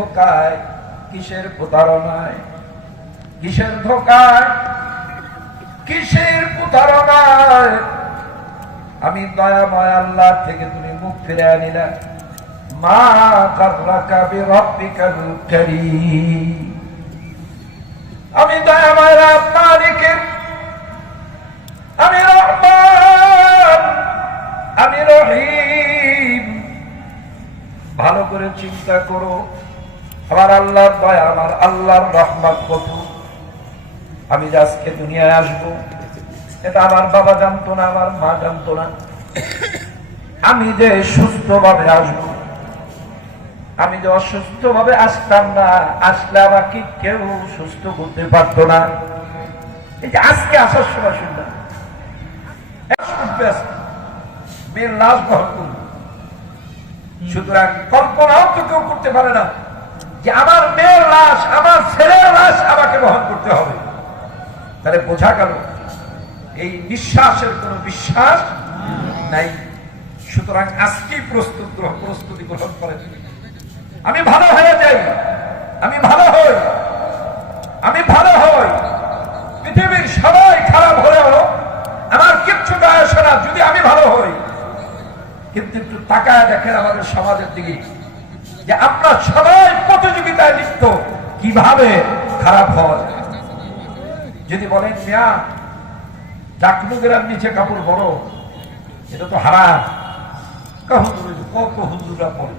ধোকায়, কিসের প্রতারণায়, কিসের ধোকায়, কিসের প্রতারণায় আমি দয়াময় আল্লাহ থেকে তুমি মুখ ফিরে আনিলা। মা গাররাকা বিরাব্বিকাল কারীম, আমি দয়াময় রব মালিকের, আমি রহমান, আমি রহিম। ভালো করে চিন্তা করো, আমার আল্লাহর দয়া, আমার আল্লাহর রহমত কত। আমি যে আজকে দুনিয়ায় আসবো এটা আমার বাবা জানতো না, আমার মা জানতো না। আমি যে সুস্থ ভাবে আসবো, আমি যে অসুস্থ ভাবে আসতাম না, আসলে আমাকে কেউ সুস্থ করতে পারতো না। এই যে আজকে আসার সময় শুনলাম মেয়ের লাশ বহন করল, সুতরাং কল্পনাও তো কেউ করতে পারে না যে আমার মেয়ের লাশ, আমার ছেলের লাশ আমাকে বহন করতে হবে। তাহলে বোঝা গেল এই নিঃশ্বাসের কোন বিশ্বাস নাই। সুতরাং আজকেই প্রস্তুতি গ্রহণ করেন। আমি ভালো হয়ে যাই, আমি ভালো হই, আমি ভালো হই। পৃথিবীর সবাই খারাপ হলেও আমার কিচ্ছু যায় আসে না যদি আমি ভালো হই। কিন্তু একটু তাকায় দেখেন আমাদের সমাজের দিকে, যে আমরা সবাই প্রতিযোগিতায় লিপ্ত কিভাবে খারাপ হয়। যদি বলেন মিয়া চাকলুগেরার নিচে কাপড় বড়, এটা তো হারাম, কত হুজুরা পড়ে।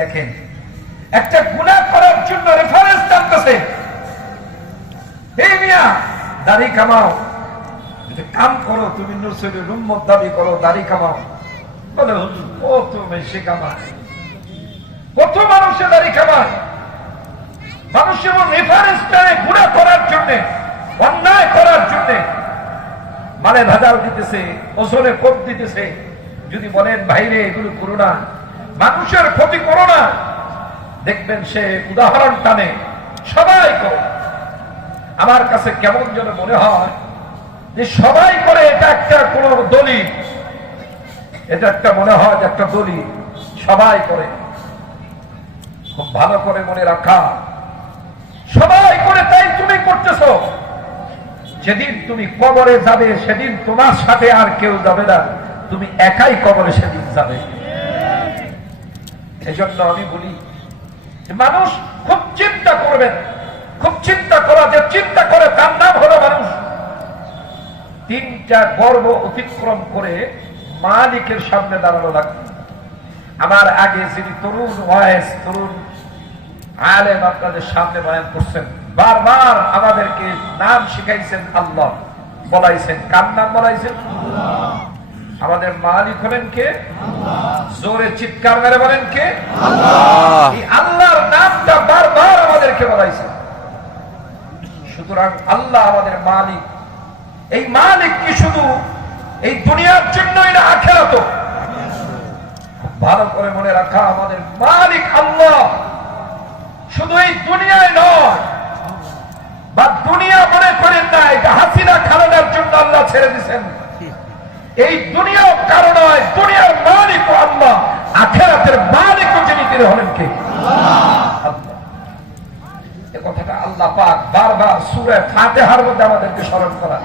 দেখেন একটা গুনাহ করার জন্য রেফারেন্স জানতেছে, এই মিয়া দাড়ি কামাও, কাম করো, তুমি নরসির উম্মত দাবি করো, দাড়ি কামাও। বলে হুজুর কত বেশি কামায়, কত মানুষের দাড়ি কামায়। মানুষের রেফারেন্সটাকে গুনাহ করার জন্য, অন্যায় করার জন্য মানে ভেজাল দিতেছে, ওজনে কোপ দিতেছে। যদি বলেন ভাইরে এগুলো করো না, মানুষের ক্ষতি করো না, দেখবেন সে উদাহরণ টানে সবাই করে। আমার কাছে কেমন যেন মনে হয় যে সবাই করে, এটা একটা কোন দলিল, এটা একটা মনে হয় যে একটা দলিল, সবাই করে। খুব ভালো করে মনে রাখা, সবাই করে তাই তুমি করতেছো। যেদিন তুমি কবরে যাবে সেদিন তোমার সাথে আর কেউ যাবে না, তুমি একাই কবরে সেদিন যাবে। এজন্য আমি বলি মানুষ খুব চিন্তা করবেন, খুব চিন্তা করা, যে চিন্তা করে তার নাম হলো মানুষ। তিনটা গর্ব অতিক্রম করে মালিকের সামনে দাঁড়ানো লাগবে। আমার আগে যিনি তরুণ ওয়াইজ, তরুণ আলেম আপনাদের সামনে বয়ান করছেন, বারবার আমাদেরকে নাম শিখাইছেন, আল্লাহ বলাইছেন। কার নাম বলাইছেন? আমাদের মালিক হলেন কে? জোরে চিৎকার মেরে বলেন কে? এই আল্লাহর নামটা বারবার আমাদেরকে বলাইছেন। সুতরাং আল্লাহ আমাদের মালিক। এই মালিক কি শুধু এই দুনিয়ার জন্যই না, আখিরাত? ভালো করে মনে রাখা, আমাদের মালিক আল্লাহ শুধু এই দুনিয়ায় নয়, বা দুনিয়া মনে করেন না এটা হাসিনা খালেদার জন্য আল্লাহ ছেড়ে দিয়েছেন। এই দুনিয়াও কারো নয়, দুনিয়ার মালিক আল্লাহ, আখিরাতের মালিক যিনি তিনি হলেন কে? আল্লাহ। এই কথাটা আল্লাহ পাক বারবার সূরা ফাতিহার মধ্যে আমাদেরকে স্মরণ করা।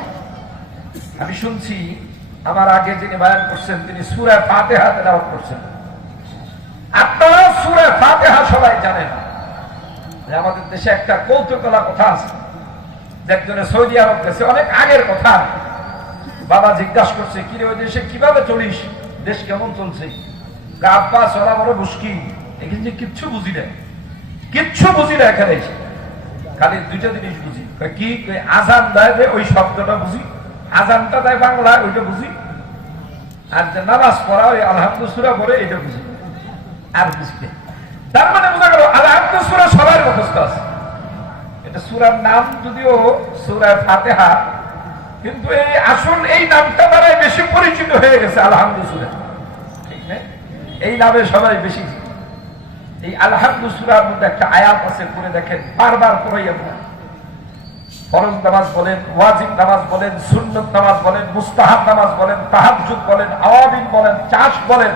আমি শুনছি আমার আগে যিনি বয়ান করছেন তিনি সূরা ফাতিহা তেলাওয়াত করছেন। আপনারা সূরা ফাতিহা সবাই জানেন। আমাদের দেশে একটা কৌতুকলা কথা আছে, যে একজনে সৌদি আরব গেছে, অনেক আগের কথা। বাবা জিজ্ঞাসা করছে, কিরে ওই দেশে কিভাবে চলিস, দেশ কেমন চলছে? আব্বা চলা বড় মুশকিল, এখানে কিচ্ছু বুঝি না, কিচ্ছু বুঝি না। এখানে খালি দুইটা জিনিস বুঝি। কি? আজান দেয় যে ওই শব্দটা বুঝি, আজানটা দেয় বাংলায় ওইটা বুঝি, আর যে নামাজ পড়া ওই আলহামদুলিল্লাহ সূরা পড়ে এটা বুঝি, আর বুঝি। তার মানে বোঝা গেল আলহামদুলিল্লাহ সূরা সবার মুখস্থ আছে। এটা সূরার নাম যদিও সূরা ফাতিহা, কিন্তু এই আসল এই নামটা দ্বারাই বেশি পরিচিত হয়ে গেছে আলহামদুলিল্লাহ। ঠিক না? এই নামে সবাই বেশি। এই আলহামদুলিল্লাহর মধ্যে একটা আয়াত আছে, করে দেখেন, বারবার পড়াই আমরা। ফরজ নামাজ বলেন, ওয়াজিব নামাজ বলেন, সুন্নত নামাজ বলেন, মুস্তাহাব নামাজ বলেন, তাহাজ্জুদ বলেন, আওয়াবিন বলেন, চাষ বলেন,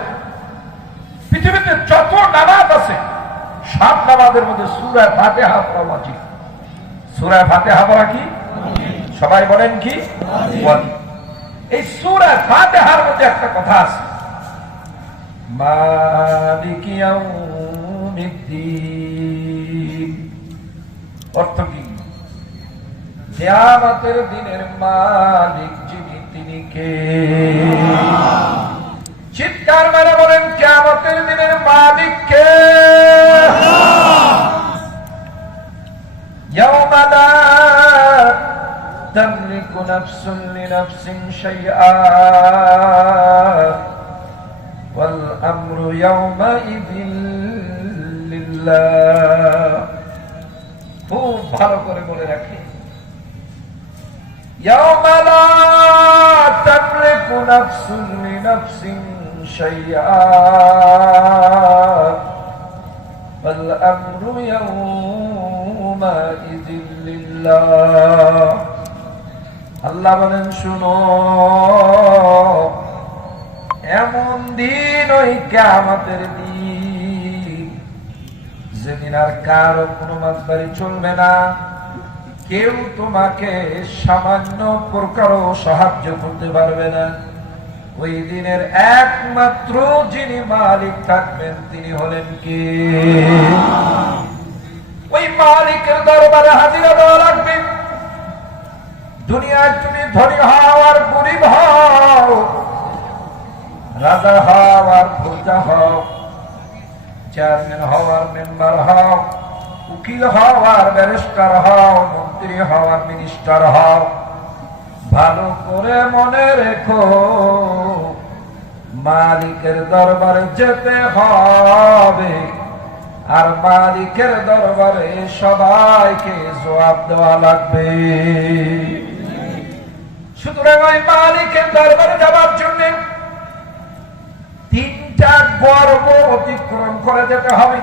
পৃথিবীতে যত নামাজ আছে সব নামাজের মধ্যে সূরা ফাতিহা পড়া ওয়াজিব। সূরা ফাতিহা পড়া কি? সবাই বলেন কি? ওয়াজিব। এই সূরা ফাতিহার মধ্যে একটা কথা আছে, মালিকি ইয়াউমিদ্দিন। অর্থ কি? কিয়ামতের দিনের মালিক যিনি, তিনি কে? চিৎকার মেরে বলেন, কিয়ামতের দিনের মালিক কে? ইয়াউমা লা তামলিকু নাফসুন লিনাফসিন শাইআ ওয়াল আমরু ইয়াউমাইযিন লিল্লাহ। খুব ভালো করে বলে রাখি, ইয়াউমা লা তামলিকু নাফসুন লিনাফসিন শাইআ ওয়াল আমরু ইয়াউমাইযিন লিল্লাহ। আল্লাহ বলেন, শুনো, এমন দিন ওই কিয়ামতের দিন যেদিন আর কারো কোনো মাতবাড়ি চলবে না, কেউ তোমাকে সামান্য প্রকারও সাহায্য করতে পারবে না। ওই দিনের একমাত্র যিনি মালিক থাকবেন তিনি হলেন কে? ওই মালিকের দরবারে হাজিরা দেওয়া লাগবে। দুনিয়ায় তুমি ধনী হও আর গরিব হও, রাজা হও আর প্রজা হও, চেয়ারম্যান হও আর মেম্বার হও, উকিল হও আর ব্যারিস্টার হও, মন্ত্রী হও আর মিনিস্টার হও, ভালো করে মনে রেখো, মালিকের দরবারে যেতে হবে। আর মালিকের দরবারে সবাইকে জবাব দেওয়া লাগবে। সুতরাং ওই মালিকের দরবারে যাবার জন্য তিনটা গর্ব অতিক্রম করে যেতে হবে।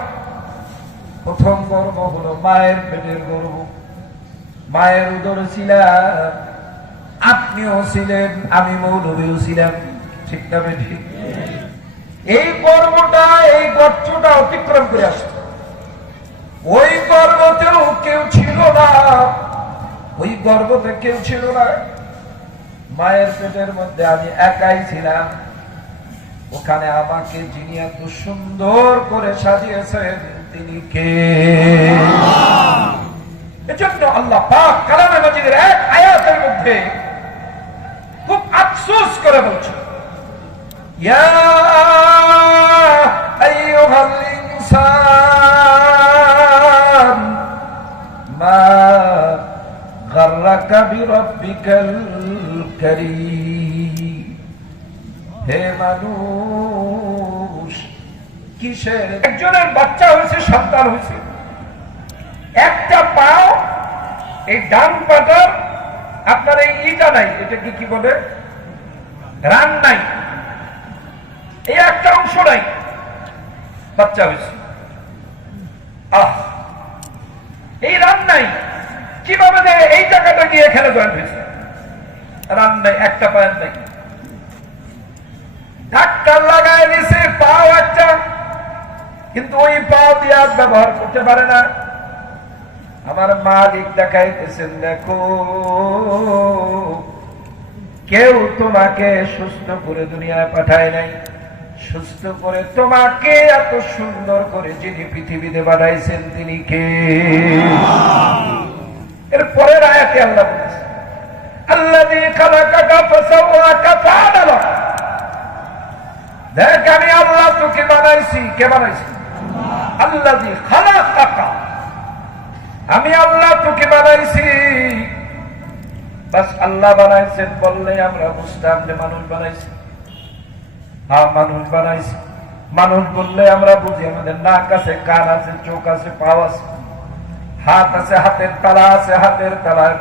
প্রথম গর্ব হলো মায়ের পেটের গর্ব। মায়ের উদরে ছিলাম, আপনিও ছিলেন, আমি মৌলভীও ছিলাম, ঠিক না বেঠি? এই গর্বটা, এই গর্তটা অতিক্রম করে আসছে। ওই গর্বতেও কেউ ছিল না, ওই গর্বতে কেউ ছিল না। মায়ের পেটের মধ্যে আমি একাই ছিলাম। ওখানে আমাকে যিনি এত সুন্দর করে সাজিয়েছেন তিনি কে? এজন্য আল্লাহ পাক কালামে মাজিদের এক আয়াতের মধ্যে খুব আফসোস করে বলছেন, ইয়া আইয়ুহাল ইনসান মা গাররাকা বিরাব্বিকাল কারীম। হে মানুষ, কিসের? একজনের বাচ্চা হয়েছে, সন্তান হয়েছে, একটা পাও, এই ডান পাটার আপনার এই ইটা নাই, এটা কি বলে, রান নাই, এই একটা অংশ নাই, বাচ্চা হয়েছে। এই রান নাই, কিভাবে এই জায়গাটা গিয়ে এখানে জয়েন্ট হয়েছে? রান নাই, একটা পায়ের নাই। ডাক্তার লাগাই দিছে পাও একটা, কিন্তু ওই পাও দিয়ে আর ব্যবহার করতে পারে না। আমার মালিক দেখাইতেছেন, দেখো, কেউ তোমাকে সুস্থ করে দুনিয়ায় পাঠায় নাই। সুস্থ করে তোমাকে এত সুন্দর করে যিনি পৃথিবীতে বানাইছেন তিনি কে? এর পরের আয়াতে আল্লাহ বলেছেন, আল্লাযী খালাকাকা ফাসাওয়াকা ফাআদালা। দেখ, আমি আল্লাহ তোকে বানাইছি। কে বানাইছি? আল্লাযী খালাকাকা, আমি আল্লাহ তোকে বানাইছি। বাস আল্লাহ বানাইছেন বললে আমরা বুঝতাম যে মানুষ বানাইছে। হ্যাঁ, মানুষ বানাইছে। মানুষ বললে আমরা বুঝি আমাদের নাক আছে, কান আছে, চোখ আছে, পাও আছে, হাত আছে, হাতের তালা আছে, হাতের তালার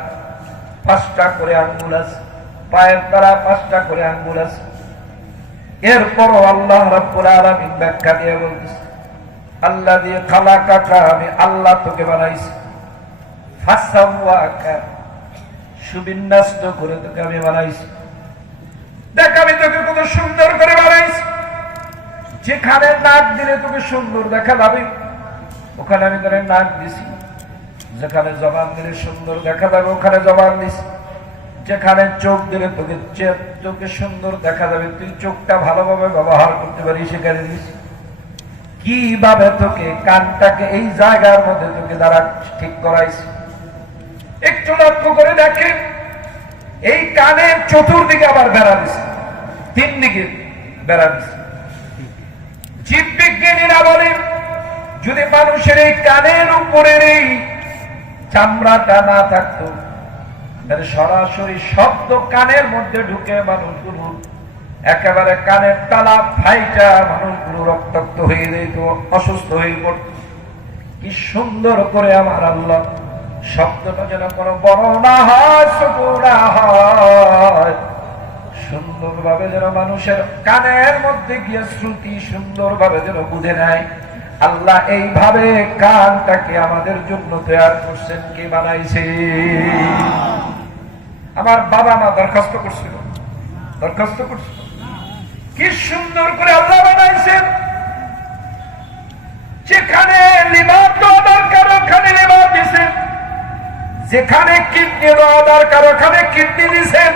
5টা করে আঙ্গুল আছে, পায়ের তালা 5টা করে আঙ্গুল আছে। এরপরও আল্লাহ রাব্বুল আলামিন ব্যাখ্যা দিয়ে বলতেছে, আল্লাযী খালাকাকা, আমি আল্লাহ তোকে বানাইছি। ফাসাওয়াকা, সুবিন্যস্ত করে তোকে আমি বানাইছি। দেখ, আমি তোকে কত সুন্দর করে বানাইছি। যেখানে নাক দিলে তোকে সুন্দর দেখা যাবে, ওখানে আমি করে নাক দিছি, যেখানে জবান দিলে সুন্দর দেখা যাবে ওখানে জবান দিছি, যেখানে চোখ দিলে তোকে চোখে সুন্দর দেখা যাবে তুই চোখটা ভালোভাবে ব্যবহার করতে পারি সেখানে দিছি। কিভাবে তোকে কানটাকে এই জায়গার মধ্যে তোকে দ্বারা ঠিক করাইছি একটু লক্ষ্য করে দেখেন। এই কানের চতুর্দিকে আবার বেড়া দিছে, 3 দিকে বেড়া দিছে। জীববিজ্ঞানীরা বলেন যদি মানুষের এই কানের উপরের এই চামড়াটা না থাকতো তাহলে সরাসরি শব্দ কানের মধ্যে ঢুকে মানুষগুলো একেবারে কানের তালা ফাইটা মানুষগুলো রক্তাক্ত হয়ে যেত, অসুস্থ হয়ে পড়ত। কি সুন্দর করে আমার আল্লাহ শব্দটা যেন কোনো বড় না হয় ছোট না হয়, সুন্দরভাবে যেন মানুষের কানের মধ্যে গিয়ে শ্রুতি সুন্দরভাবে যেন বুঝে নেয়। আল্লাহ এইভাবে কানটাকে আমাদের জন্য তৈরি করছেন, কে বানাইছে? আমার বাবা মা দরখাস্ত করছিল, কি সুন্দর করে আল্লাহ বানাইছেন। যেখানে লিবাস দেওয়া দরকার ওখানে লিবাস দিয়েছেন, যেখানে কিডনি দেওয়া দরকার ওখানে কিডনি দিয়েছেন,